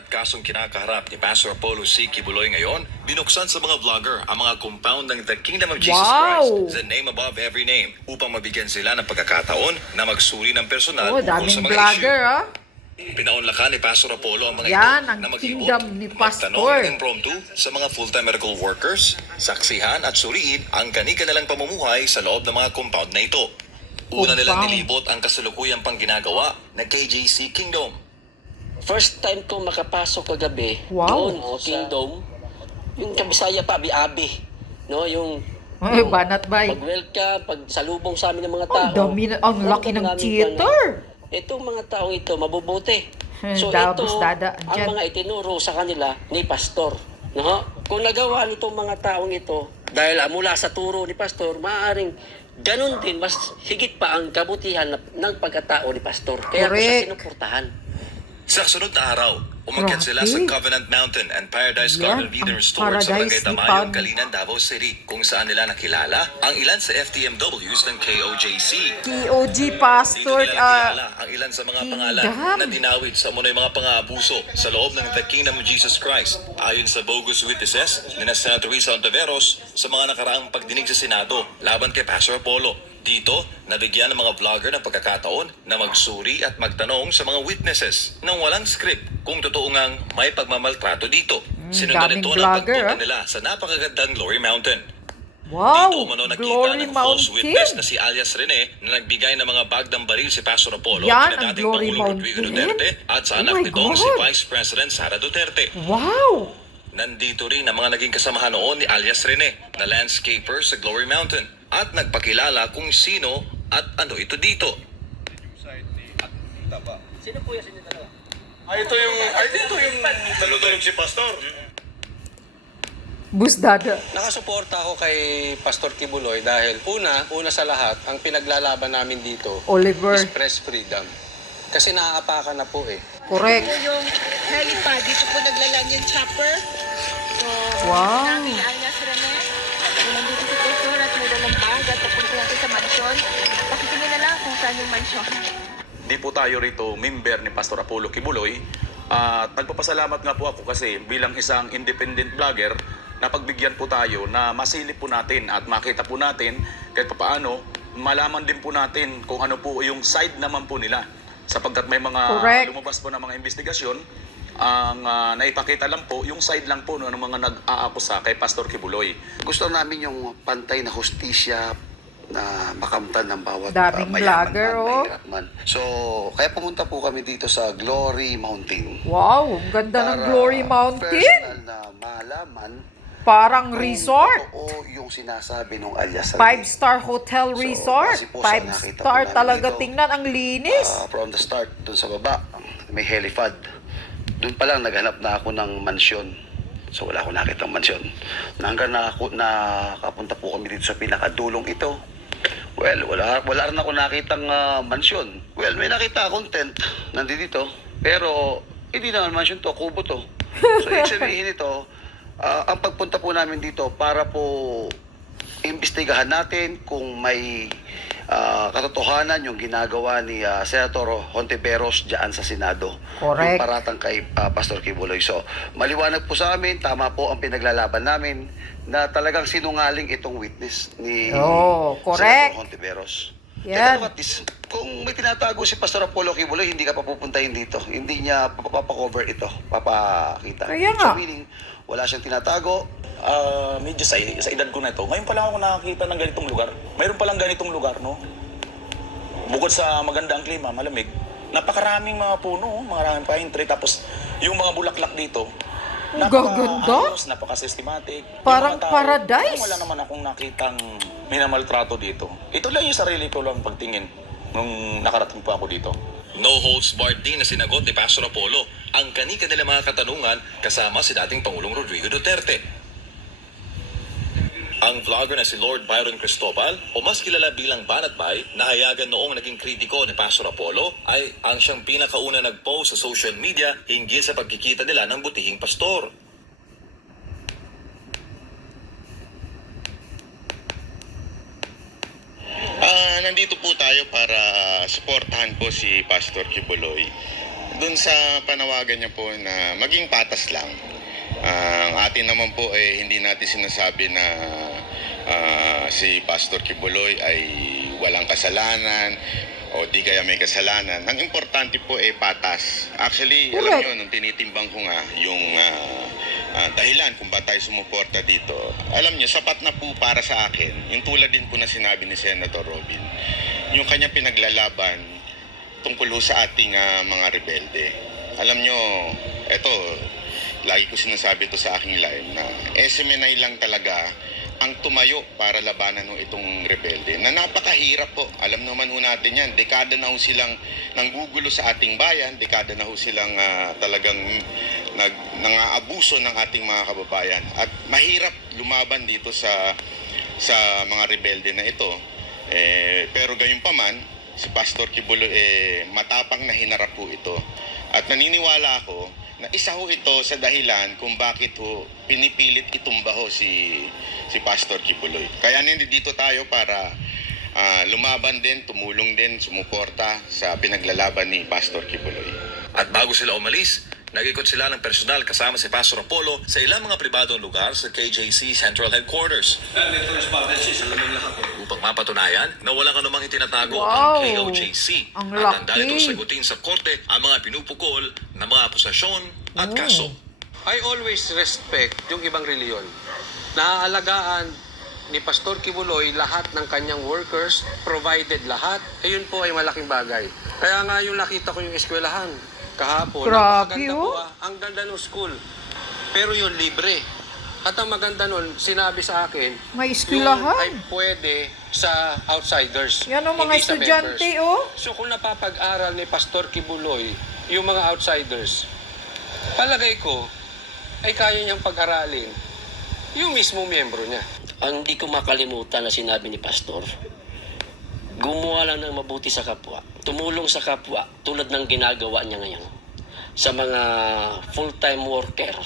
at kasong kinakaharap ni Pastor Apollo C. Kibuloy ngayon, binuksan sa mga vlogger ang mga compound ng The Kingdom of Jesus Christ, the name above every name, upang mabigyan sila ng pagkakataon na magsuri ng personal tungkol daming sa mga vlogger, issue. Pinaunlakan ni Pastor Apollo ang mga Yan, ito ang na mag-ibot, kingdom ni Pastor. magtanong impromptu sa mga full-time medical workers, saksihan at suriin ang kani-kanilang pamumuhay sa loob ng mga compound na ito. Una nilang nilibot ang kasalukuyang pang ginagawa na KJC Kingdom. First time ko makapasok kagabi Wow. doon sa Kingdom, yung kabisaya pa, abi-abi. No, yung Ay, banat bay. pag-welcome, pag-salubong sa amin ng mga Ang tao. dami ang laki ng theater. Itong mga taong ito, mabubuti. So Dabos, ito, dada, ang andyan. mga itinuro sa kanila ni Pastor. No? Kung nagawa nitong mga taong ito, dahil mula sa turo ni Pastor, maaaring ganun din, mas higit pa ang kabutihan ng pagkatao ni Pastor. Kaya ko siya Correct. sinuportahan. Sa sunod na araw, umakyat sila sa Grabe. Covenant Mountain and Paradise Yan, Garden Reader ang Store sa Barangay Paradise ni Tamayong, Pag. Kalinan, Davao City, kung saan nila nakilala ang ilan sa FTMWs ng KOJC. KOG Dito Pastor, nila nakilala ang ilan sa mga pangalan Kingdom. na dinawit sa munoy mga pang-aabuso sa loob ng The Kingdom of Jesus Christ. Ayon sa bogus witnesses ni na Senator Risa Ontiveros sa mga nakaraang pagdinig sa Senado laban kay Pastor Apollo. Dito, nabigyan ng mga vlogger ng pagkakataon na magsuri at magtanong sa mga witnesses nang walang script kung totoo ngang may pagmamaltrato dito. Sinundan daming ito ng vlogger, pagpunta nila sa napakagandang Glory Mountain. wow, Dito umano nakita Glory ng false witness na Mountain. si alias Rene na nagbigay ng mga bag ng baril si Pastor Apollo Yan kina ang dating Glory Pangulong Rodrigo Mountain? Duterte at Oh sa anak my nitong si God. Vice President Sara Duterte. Wow, Nandito rin ang mga naging kasamahan noon ni alias Rene na landscaper sa Glory Mountain at nagpakilala kung sino at ano ito dito. Sino po yung sinitalo? Dito yung talutulog si Pastor. busdada. Nakasuporta ako kay Pastor Kibuloy dahil una sa lahat, ang pinaglalaban namin dito Oliver, is press freedom. Kasi nakakapakan na po eh. correct. po yung helipad. Dito po naglalang yung chopper. So, Wow. namin alias Rene. Nandito si Pastor at may dalang bag at papunta natin sa mansyon. Pakitingin na lang kung saan yung mansyon. Di po tayo rito member ni Pastor Apollo Kibuloy. At nagpapasalamat nga po ako kasi bilang isang independent vlogger, napagbigyan po tayo na masilip po natin at makita po natin kahit papaano, malaman din po natin kung ano po yung side naman po nila. Sapagkat may mga Correct. lumabas po ng mga investigasyon, ang naipakita lang po, yung side lang po ng mga nag-aakusa kay Pastor Kibuloy. Gusto namin yung pantay na hustisya na makamtan ng bawat Daming mayaman vlogger, man, oh. mahirap man. So, kaya pumunta po kami dito sa Glory Mountain. Wow, ang ganda ng Glory Mountain. Personal na malaman Parang kung resort. totoo yung sinasabi ng alias Rene. 5-star hotel So, resort. base po sa nakita po 5-star namin talaga, dito, tingnan ang linis. From the start, dun sa baba, may helipad. Dun pa lang, naghanap na ako ng mansyon. So, wala akong nakita ng mansyon. Hanggang nakapunta po kami dito sa pinakadulong ito. Well, wala rin ako nakitang mansyon. Well, may nakita akong tent nandito. Pero, hindi naman mansyon to, kubo to. So, ibig sabihin ito, ang pagpunta po namin dito para po imbestigahan natin kung may katotohanan yung ginagawa ni Senator Hontiveros dyan sa Senado. Correct. Yung paratang kay Pastor Kibuloy. So, maliwanag po sa amin, tama po ang pinaglalaban namin na talagang sinungaling itong witness ni Oh, correct. Senator Hontiveros. Yan. Teka, at least, kung may tinatago si Pastor Apollo Kibuloy, hindi ka pa pupuntahin dito. Hindi niya papakover ito, papakita. Kaya nga. So, meaning, wala siyang tinatago. Medyo sa edad ko na ito, ngayon pa lang ako nakakita ng ganitong lugar. Mayroon palang ganitong lugar, no? Bukod sa maganda ang klima, malamig, napakaraming mga puno, maraming pine tree, tapos yung mga bulaklak dito, Ang gaganda. ayos, napaka-systematic. Yung Parang mga tao, paradise. Wala naman akong nakitang minamaltrato dito. Ito lang yung sarili ko lang pagtingin nung nakarating pa ako dito. No holds barred din na sinagot ni Pastor Apollo ang kani-kanilang mga katanungan kasama si dating Pangulong Rodrigo Duterte. Ang vlogger na si Lord Byron Cristobal o mas kilala bilang Banatbay na hayagan noong naging kritiko ni Pastor Apollo ay ang siyang pinakauna nag-post sa social media hinggil sa pagkikita nila ng butihing pastor. Nandito po tayo para suportahan po si Pastor Kibuloy dun sa panawagan niya po na maging patas lang. Ang atin naman po hindi natin sinasabi na si Pastor Kibuloy ay walang kasalanan o di kaya may kasalanan. Ang importante po patas. Actually, alam Correct. niyo, nung tinitimbang ko nga yung dahilan kung ba tayo sumuporta dito, alam niyo, sapat na po para sa akin, yung tulad din po na sinabi ni Senator Robin, yung kanya pinaglalaban tungkol ho sa ating mga rebelde. Alam nyo, eto, lagi ko sinasabi ito sa aking live na SMNI lang talaga ang tumayo para labanan ho itong rebelde. Na napakahirap po. Alam naman ho natin yan. Dekada na ho silang nanggugulo sa ating bayan. Dekada na ho silang talagang nangaabuso ng ating mga kababayan. At mahirap lumaban dito sa mga rebelde na ito. Pero gayon pa man, si Pastor Kibuloy matapang na hinarap po ito. At naniniwala ako na isa ho ito sa dahilan kung bakit ho pinipilit itumba ho si Pastor Kibuloy. Kaya nandito tayo para lumaban din, tumulong din, sumuporta sa pinaglalaban ni Pastor Kibuloy. At bago sila umalis, nag-ikot sila ng personal kasama si Pastor Apollo sa ilang mga pribadong lugar sa KJC Central Headquarters. Upang mapatunayan na walang anumang itinatago ang Wow! KOJC. Ang At handa laki. itong sagutin sa korte ang mga pinupukol na mga akusasyon at kaso. I always respect yung ibang reliyon. Naaalagaan ni Pastor Kibuloy lahat ng kanyang workers, provided lahat. Yun po ay malaking bagay. Kaya nga yung nakita ko yung eskwelahan kahapon. Grabe, Napakaganda oh. po, ang ganda ng school. Pero yun libre. At ang maganda nun, sinabi sa akin, May yun eskwelahan. ay pwede sa outsiders. Yan ang mga hindi sa estudyante, members. oh. So kung napapag-aral ni Pastor Kibuloy, yung mga outsiders, palagay ko, ay kaya niyang pag-aralin yung mismo miyembro niya. Ang hindi ko makalimutan na sinabi ni Pastor, gumawa lang ng mabuti sa kapwa, tumulong sa kapwa tulad ng ginagawa niya ngayon sa mga full-time worker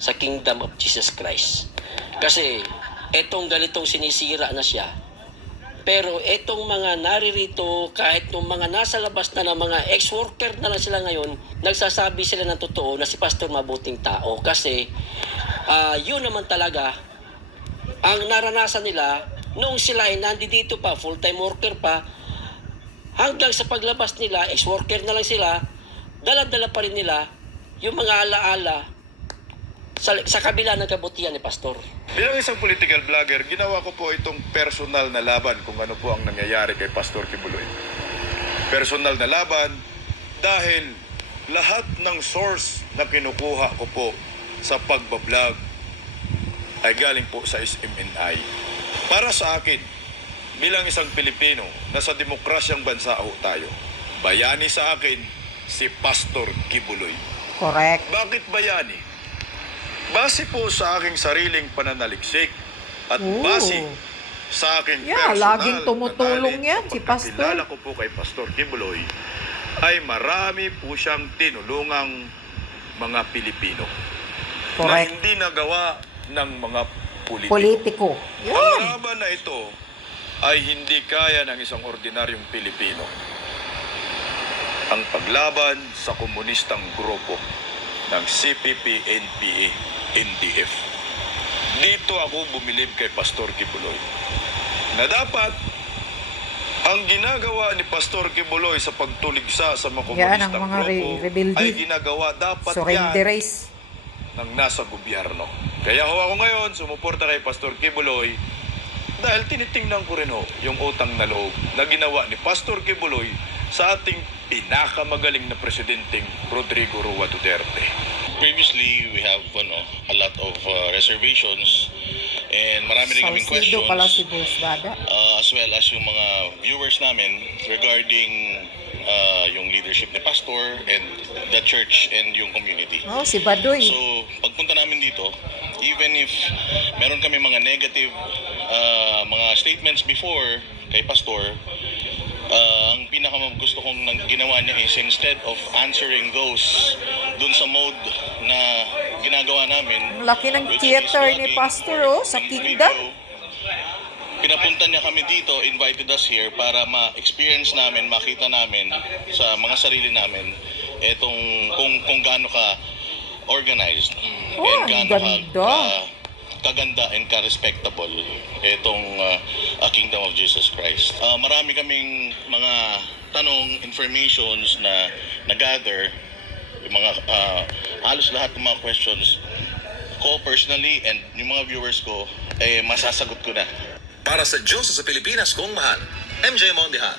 sa Kingdom of Jesus Christ. Kasi etong ganitong sinisira na siya, pero etong mga naririto, kahit nung mga nasa labas na ng mga ex-worker na lang sila ngayon, nagsasabi sila ng totoo na si Pastor mabuting tao. Kasi yun naman talaga ang naranasan nila noong sila ay nandito pa, full-time worker pa, hanggang sa paglabas nila, ex-worker na lang sila, dala-dala pa rin nila yung mga alaala sa kabila ng kabutihan ni Pastor. Bilang isang political vlogger, ginawa ko po itong personal na laban kung ano po ang nangyayari kay Pastor Kibuloy. Personal na laban dahil lahat ng source na kinukuha ko po sa pagbablog ay galing po sa SMNI. Para sa akin, bilang isang Pilipino na sa demokrasyang bansa ho tayo, bayani sa akin si Pastor Kibuloy. Correct. Bakit bayani? Base po sa aking sariling pananaliksik at Ooh. base sa aking Yeah, personal laging tumutulong na yan, knowledge si sa Pastor. pagkakilala ko po kay Pastor Kibuloy ay marami po siyang tinulungang mga Pilipino na Correct. hindi nagawa ng mga politiko. Politiko. Ang Yun. laban na ito ay hindi kaya ng isang ordinaryong Pilipino. Ang paglaban sa komunistang grupo ng CPP, NPA, NDF. Dito ako bumilib kay Pastor Kibuloy na dapat ang ginagawa ni Pastor Kibuloy sa pagtuligsa sa mga Yan ang komunistang mga grupo rebelde. ay ginagawa dapat Surrenderis. ng nasa gobyerno. Kaya ho ako ngayon sumuporta kay Pastor Kibuloy dahil tinitingnan ko rin ho yung utang na loob na ginawa ni Pastor Kibuloy sa ating pinakamagaling na presidenteng Rodrigo Roa Duterte. Previously, we have a lot of reservations and marami rin kaming Salsido questions. pala si Boss Bada. As well as yung mga viewers namin regarding yung leadership ni Pastor and the church and yung community. Oh, si Badoy. So, pagpunta namin dito, even if meron kami mga negative mga statements before kay Pastor, ang pinakagusto kong ginawa niya is instead of answering those dun sa mode na ginagawa namin, Ang laki ng which theater is ni vlogging Pastor, or oh, sa in Kingdom. video, pinapunta niya kami dito, invited us here para ma-experience namin, makita namin sa mga sarili namin etong kung gaano ka organized Oh, and ang gaano ganda. kaganda and ka-respectable itong Kingdom of Jesus Christ. Marami kaming mga tanong, informations na nag-gather, yung mga halos lahat ng mga questions ko personally and yung mga viewers ko, masasagot ko na. Para sa Diyos sa Pilipinas kong mahal, MJ Mondihan.